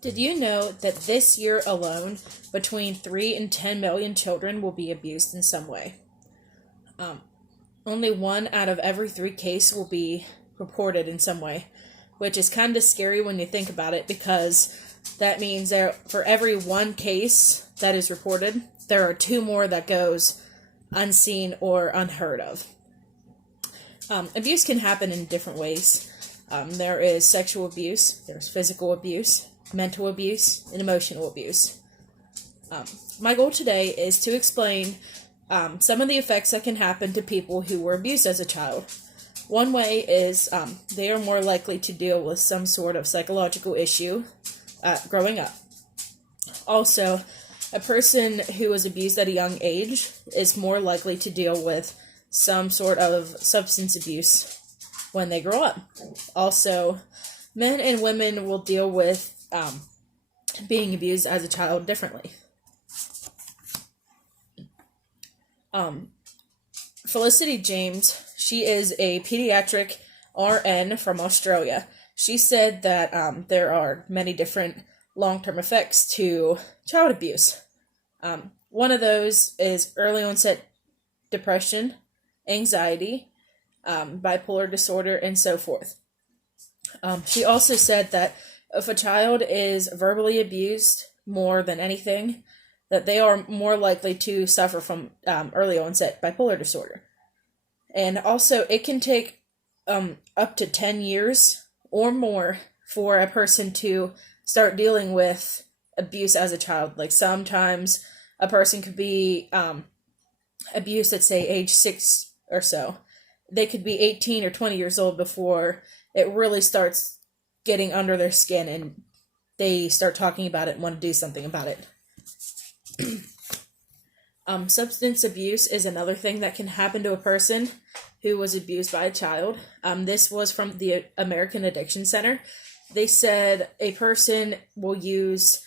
Did you know that this year alone, between 3 and 10 million children will be abused in some way? Um, Only one out of every three cases will be reported in some way, which is kind of scary when you think about it because that means that for every one case that is reported, there are two more that goes unseen or unheard of. Abuse can happen in different ways. There is sexual abuse, there's physical abuse, mental abuse, and emotional abuse. My goal today is to explain some of the effects that can happen to people who were abused as a child. One way is they are more likely to deal with some sort of psychological issue growing up. Also, a person who was abused at a young age is more likely to deal with some sort of substance abuse when they grow up. Also, men and women will deal with being abused as a child differently. Felicity James, she is a pediatric RN from Australia. She said that there are many different long-term effects to child abuse. One of those is early onset depression, anxiety, bipolar disorder, and so forth. She also said that if a child is verbally abused more than anything, that they are more likely to suffer from early onset bipolar disorder. And also, it can take up to 10 years or more for a person to start dealing with abuse as a child. Like sometimes a person could be abused at, say, age 6 or so. They could be 18 or 20 years old before it really starts getting under their skin and they start talking about it and want to do something about it. Substance abuse is another thing that can happen to a person who was abused by a child. This was from the American Addiction Center. They said a person will use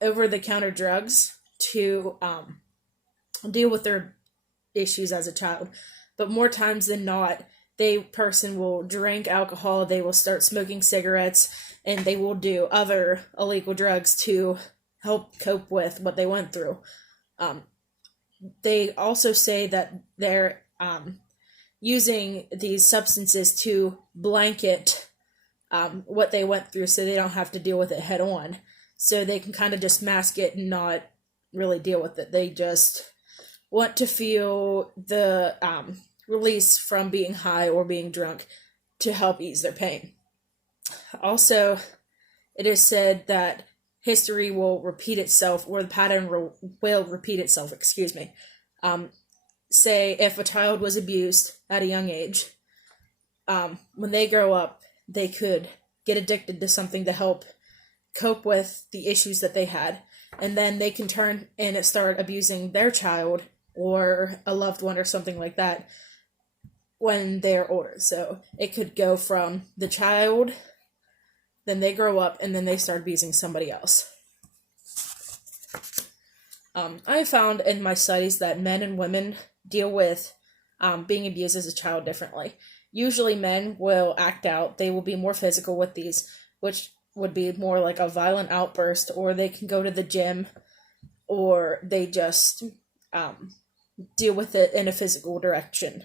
over-the-counter drugs to deal with their issues as a child. But more times than not, person will drink alcohol, they will start smoking cigarettes, and they will do other illegal drugs to help cope with what they went through. They also say that they're using these substances to blanket what they went through so they don't have to deal with it head on. So they can kind of just mask it and not really deal with it. They just want to feel the release from being high or being drunk to help ease their pain. Also, it is said that history will repeat itself, or the pattern will repeat itself, say if a child was abused at a young age, when they grow up, they could get addicted to something to help cope with the issues that they had. And then they can turn and start abusing their child or a loved one or something like that when they're older. So it could go from the child, then they grow up, and then they start abusing somebody else. I found in my studies that men and women deal with being abused as a child differently. Usually men will act out, they will be more physical with these, which would be more like a violent outburst, or they can go to the gym, or they just deal with it in a physical direction.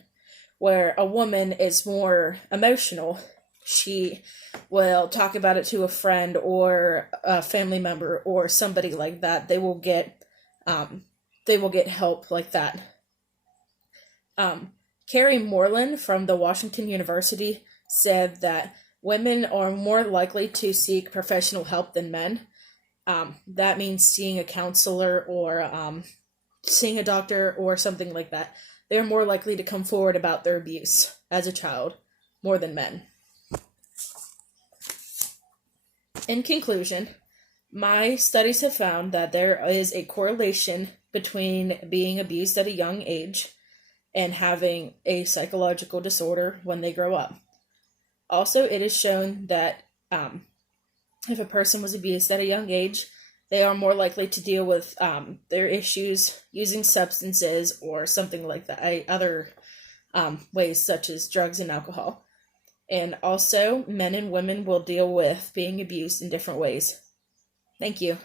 Where a woman is more emotional, she will talk about it to a friend or a family member or somebody like that. They will get help like that. Carrie Moreland from the Washington University said that women are more likely to seek professional help than men. That means seeing a counselor or seeing a doctor or something like that. They're more likely to come forward about their abuse as a child more than men. In conclusion, my studies have found that there is a correlation between being abused at a young age and having a psychological disorder when they grow up. Also, it is shown that if a person was abused at a young age, they are more likely to deal with their issues using substances or something like that, other ways such as drugs and alcohol. And also, men and women will deal with being abused in different ways. Thank you.